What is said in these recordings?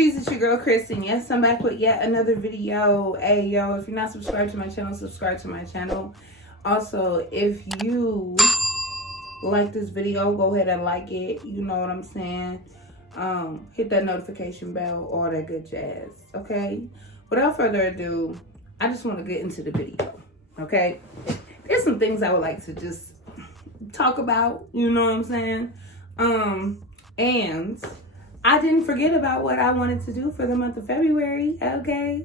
Hippies, it's your girl Chris, and yes, I'm back with yet another video. Hey yo, if you're not subscribed to my channel, subscribe to my channel. Also, if you like this video, go ahead and like it. You know what I'm saying? Hit that notification bell, all that good jazz. Okay, without further ado, I just want to get into the video. Okay, there's some things I would like to just talk about. You know what I'm saying? And I didn't forget about what I wanted to do for the month of February, okay?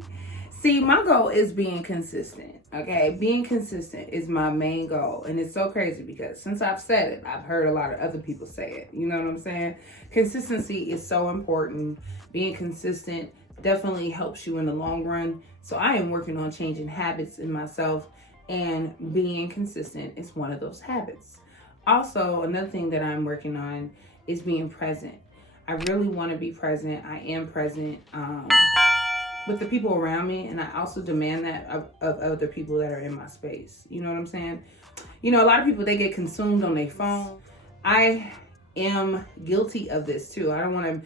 See, my goal is being consistent, okay? Being consistent is my main goal. And it's so crazy because since I've said it, I've heard a lot of other people say it. You know what I'm saying? Consistency is so important. Being consistent definitely helps you in the long run. So I am working on changing habits in myself, and being consistent is one of those habits. Also, another thing that I'm working on is being present. I really want to be present. I am present with the people around me, and I also demand that of other people that are in my space. You know what I'm saying? You know, a lot of people, they get consumed on their phone. I am guilty of this too. I don't want to,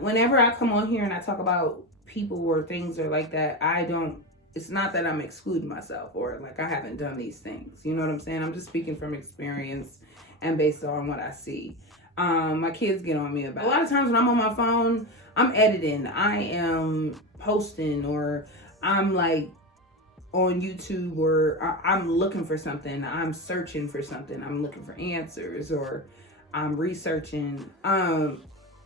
whenever I come on here and I talk about people or things or like that, it's not that I'm excluding myself or like I haven't done these things. You know what I'm saying? I'm just speaking from experience and based on what I see. My kids get on me about it. A lot of times when I'm on my phone, I'm editing, I am posting, or I'm like on YouTube, or I'm looking for something, I'm searching for something, I'm looking for answers, or I'm researching. I'm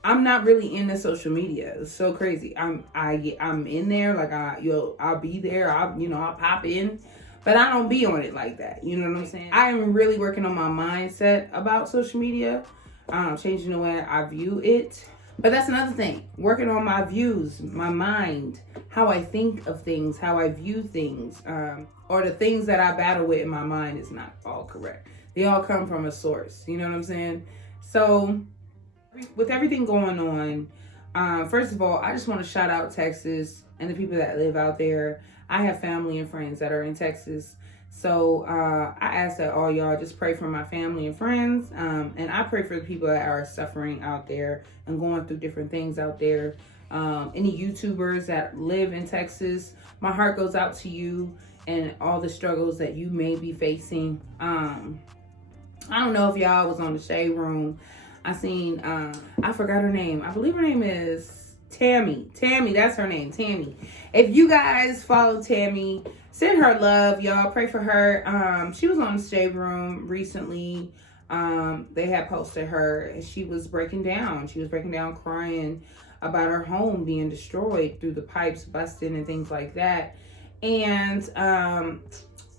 not really into social media. It's so crazy. I'm in there, like I'll be there, I'll pop in, but I don't be on it like that. You know what I'm saying? I am really working on my mindset about social media. Changing the way I view it. But that's another thing. Working on my views, my mind, how I think of things, how I view things, or the things that I battle with in my mind is not all correct. They all come from a source. You know what I'm saying? So with everything going on, first of all, I just want to shout out Texas and the people that live out there. I have family and friends that are in Texas. So I ask that all y'all just pray for my family and friends. And I pray for the people that are suffering out there and going through different things out there. Any YouTubers that live in Texas, my heart goes out to you and all the struggles that you may be facing. I don't know if y'all was on the Shade Room. I seen, I forgot her name. I believe her name is Tammy. Tammy, that's her name, Tammy. If you guys follow Tammy, send her love, y'all. Pray for her. She was on the Shade Room recently. They had posted her, and she was breaking down. She was breaking down, crying about her home being destroyed through the pipes busting and things like that. And one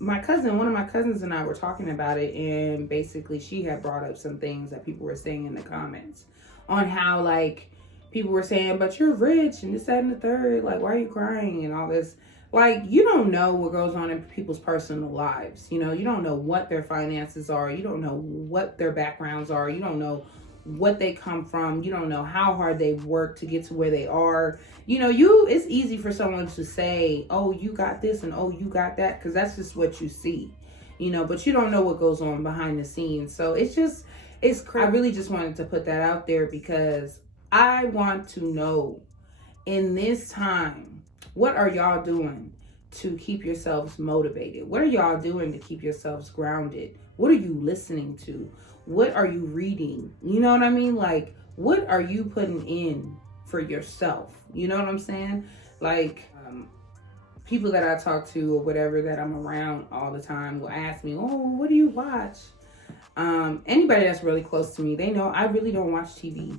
of my cousins and I were talking about it, and basically she had brought up some things that people were saying in the comments on how, like, people were saying, but you're rich and this, that, and the third. Like, why are you crying and all this? Like, you don't know what goes on in people's personal lives. You know, you don't know what their finances are. You don't know what their backgrounds are. You don't know what they come from. You don't know how hard they've worked to get to where they are. You know, it's easy for someone to say, oh, you got this and oh, you got that, because that's just what you see, you know, but you don't know what goes on behind the scenes. So it's crazy. I really just wanted to put that out there because I want to know, in this time, what are y'all doing to keep yourselves motivated? What are y'all doing to keep yourselves grounded? What are you listening to? What are you reading? You know what I mean? Like, what are you putting in for yourself? You know what I'm saying? Like, people that I talk to or whatever that I'm around all the time will ask me, oh, what do you watch? Anybody that's really close to me, they know I really don't watch TV.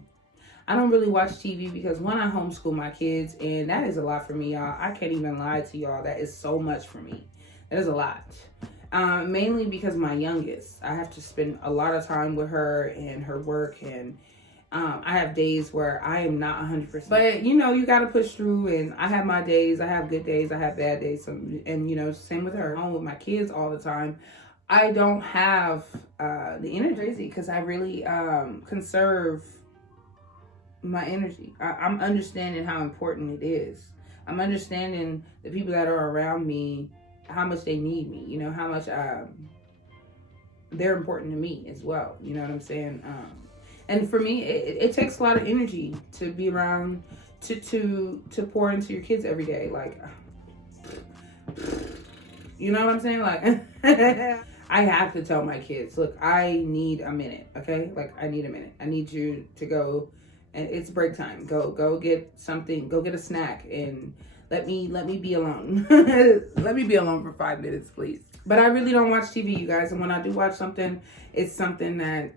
I don't really watch TV because, one, I homeschool my kids, and that is a lot for me, y'all. I can't even lie to y'all. That is so much for me. That is a lot. Mainly because my youngest, I have to spend a lot of time with her and her work, and I have days where I am not 100%. But, you know, you got to push through, and I have my days. I have good days. I have bad days. And, you know, same with her. I'm home with my kids all the time. I don't have the energy because I really conserve my energy. I'm understanding how important it is. I'm understanding the people that are around me, how much they need me, you know, how much they're important to me as well. You know what I'm saying? And for me, it takes a lot of energy to be around to pour into your kids every day. Like, you know what I'm saying? Like, I have to tell my kids, look, I need a minute, okay? Like, I need a minute. I need you to go, and it's break time. Go get something. Go get a snack, and let me be alone. Let me be alone for 5 minutes, please. But I really don't watch TV, you guys. And when I do watch something, it's something that,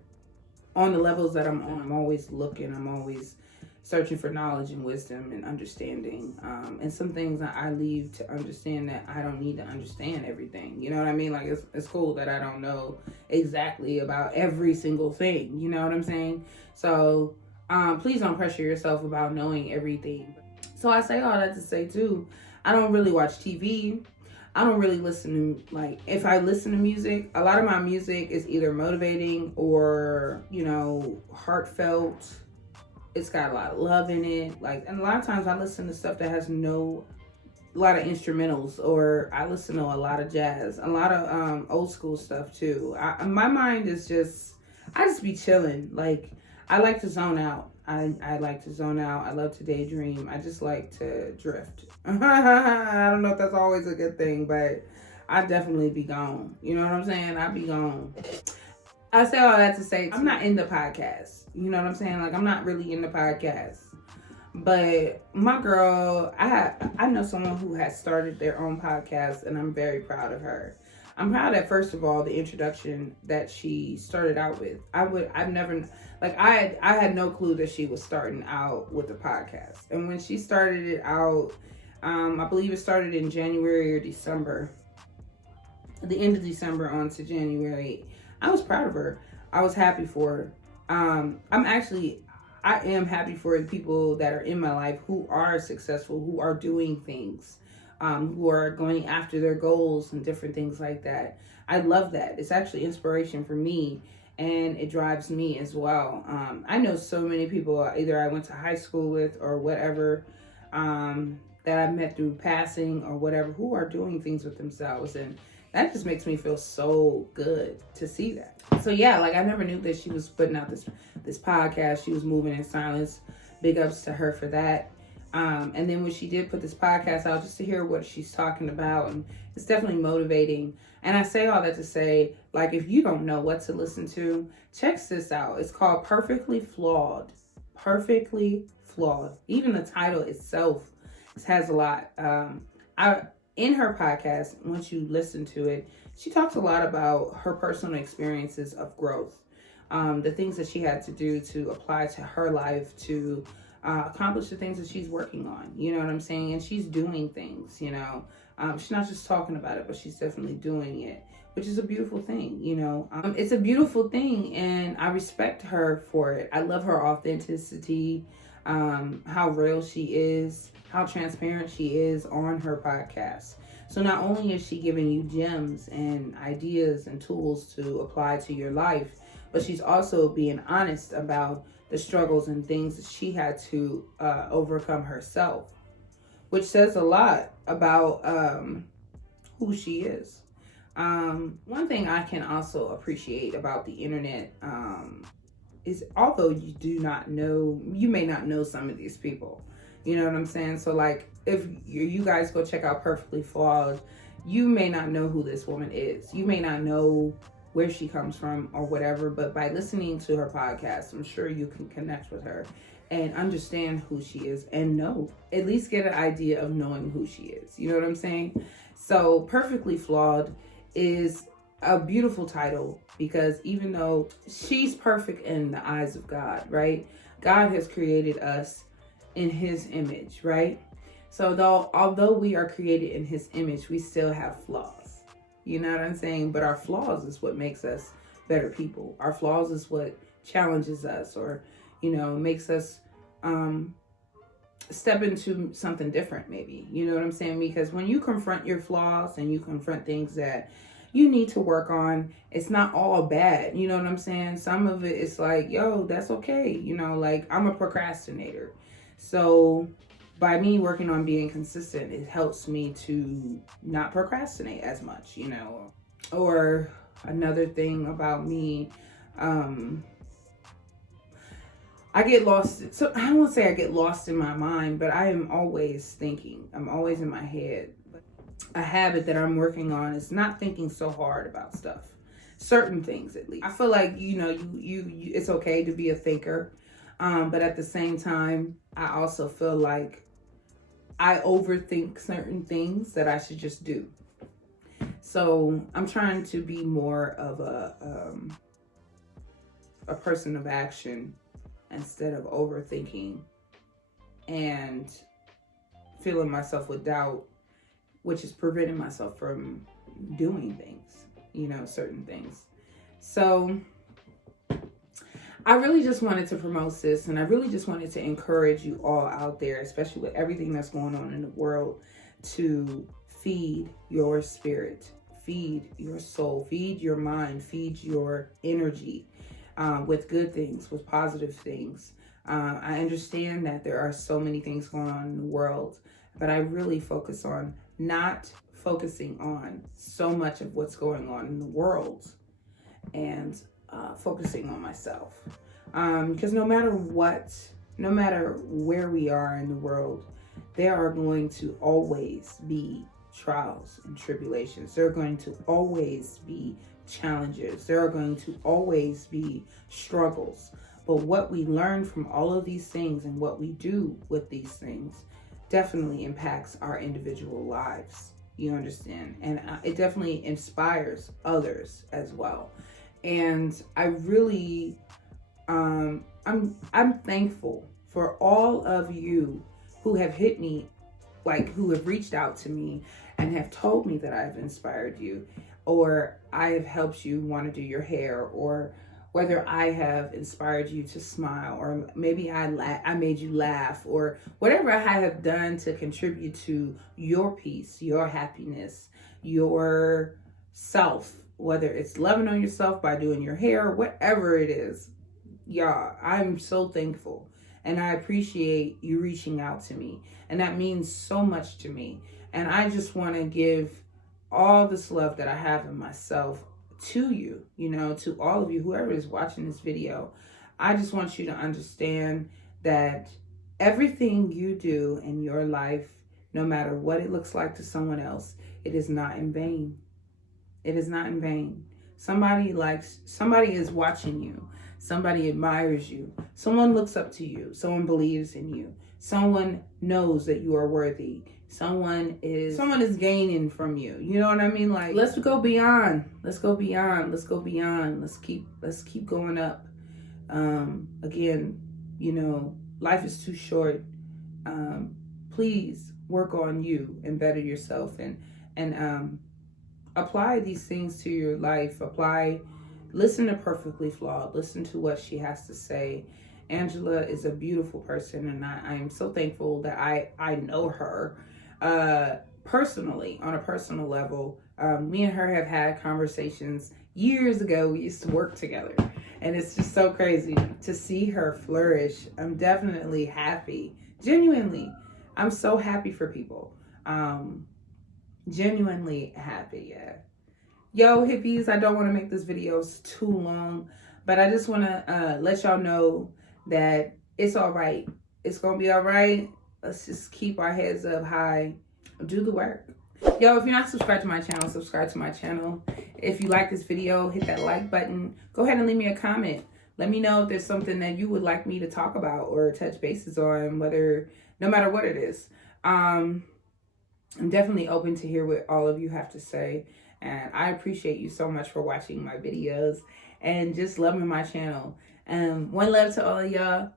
on the levels that I'm on, I'm always looking. I'm always searching for knowledge and wisdom and understanding. And some things that I leave to understand that I don't need to understand everything. You know what I mean? Like, it's cool that I don't know exactly about every single thing. You know what I'm saying? So please don't pressure yourself about knowing everything. So I say all that to say, too, I don't really watch TV. I don't really listen to, like, if I listen to music, a lot of my music is either motivating or, you know, heartfelt. It's got a lot of love in it. Like, and a lot of times I listen to stuff that has a lot of instrumentals, or I listen to a lot of jazz, a lot of old school stuff too. My mind is just, I just be chilling. Like, I like to zone out. I like to zone out. I love to daydream. I just like to drift. I don't know if that's always a good thing, but I definitely be gone. You know what I'm saying? I be gone. I say all that to say, I'm not in the podcast. You know what I'm saying? Like, I'm not really in the podcast. But my girl, I know someone who has started their own podcast, and I'm very proud of her. I'm proud that, first of all, the introduction that she started out with. I've never, like, I had no clue that she was starting out with the podcast. And when she started it out, I believe it started in January or December. At the end of December on to January. I was proud of her. I was happy for her. I am happy for the people that are in my life who are successful, who are doing things, who are going after their goals and different things like that. I love that. It's actually inspiration for me, and it drives me as well. I know so many people, either I went to high school with or whatever, that I met through passing or whatever, who are doing things with themselves. And that just makes me feel so good to see that. So yeah, like, I never knew that she was putting out this podcast. She was moving in silence. Big ups to her for that. And then when she did put this podcast out, just to hear what she's talking about, and it's definitely motivating. And I say all that to say, like, if you don't know what to listen to, check this out. It's called Perfectly Flawed. Perfectly Flawed. Even the title itself has a lot. In her podcast, once you listen to it, she talks a lot about her personal experiences of growth, the things that she had to do to apply to her life to accomplish the things that she's working on. You know what I'm saying? And she's doing things, you know. She's not just talking about it, but she's definitely doing it, which is a beautiful thing, you know. It's a beautiful thing, and I respect her for it. I love her authenticity, how real she is, how transparent she is on her podcast. So not only is she giving you gems and ideas and tools to apply to your life, but she's also being honest about the struggles and things that she had to overcome herself, which says a lot about who she is. One thing I can also appreciate about the internet is, although you may not know some of these people. You know what I'm saying? So, like, if you guys go check out Perfectly Flawed, you may not know who this woman is. You may not know where she comes from or whatever, but by listening to her podcast, I'm sure you can connect with her and understand who she is, and at least get an idea of knowing who she is. You know what I'm saying? So Perfectly Flawed is a beautiful title, because even though she's perfect in the eyes of God, right? God has created us in his image, right? So although we are created in his image, we still have flaws. You know what I'm saying? But our flaws is what makes us better people. Our flaws is what challenges us, or, you know, makes us step into something different, maybe. You know what I'm saying? Because when you confront your flaws and you confront things that you need to work on, it's not all bad. You know what I'm saying? Some of it is like, yo, that's okay. You know, like, I'm a procrastinator. So by me working on being consistent, it helps me to not procrastinate as much, you know. Or another thing about me, I I get lost. So I don't want to say I get lost in my mind, but I am always thinking. I'm always in my head. A habit that I'm working on is not thinking so hard about stuff. Certain things, at least. I feel like, you it's okay to be a thinker. But at the same time, I also feel like I overthink certain things that I should just do. So I'm trying to be more of a person of action instead of overthinking and filling myself with doubt, which is preventing myself from doing things, certain things. So I really just wanted to promote this, and I really just wanted to encourage you all out there, especially with everything that's going on in the world, to feed your spirit, feed your soul, feed your mind, feed your energy with good things, with positive things. I understand that there are so many things going on in the world, but I really focus on not focusing on so much of what's going on in the world and focusing on myself. Because no matter where we are in the world, there are going to always be trials and tribulations. There are going to always be challenges. There are going to always be struggles. But what we learn from all of these things and what we do with these things definitely impacts our individual lives. You understand? And it definitely inspires others as well. And I really, I'm thankful for all of you who have hit me, like who have reached out to me and have told me that I've inspired you, or I have helped you want to do your hair, or whether I have inspired you to smile, or maybe I made you laugh, or whatever I have done to contribute to your peace, your happiness, your self, whether it's loving on yourself by doing your hair, whatever it is. Y'all, I'm so thankful, and I appreciate you reaching out to me, and that means so much to me. And I just want to give all this love that I have in myself to you, to all of you, whoever is watching this video. I just want you to understand that everything you do in your life, no matter what it looks like to someone else, it is not in vain. It is not in vain. Somebody is watching you. Somebody admires you. Someone looks up to you. Someone believes in you. Someone knows that you are worthy. Someone is gaining from you. You know what I mean? Like, let's go beyond. Let's go beyond. Let's go beyond. Let's keep going up. Again, life is too short. Please work on you and better yourself, and apply these things to your life. Listen to Perfectly Flawed. Listen to what she has to say. Angela is a beautiful person, and I am so thankful that I know her personally, on a personal level. Me and her have had conversations years ago. We used to work together, and it's just so crazy to see her flourish. I'm definitely happy. Genuinely, I'm so happy for people. Genuinely happy, yeah. Yo, hippies, I don't want to make this video too long, but I just want to let y'all know that it's all right. It's going to be all right. Let's just keep our heads up high. Do the work. Yo, if you're not subscribed to my channel, subscribe to my channel. If you like this video, hit that like button. Go ahead and leave me a comment. Let me know if there's something that you would like me to talk about or touch bases on, no matter what it is. I'm definitely open to hear what all of you have to say. And I appreciate you so much for watching my videos and just loving my channel. One love to all of y'all.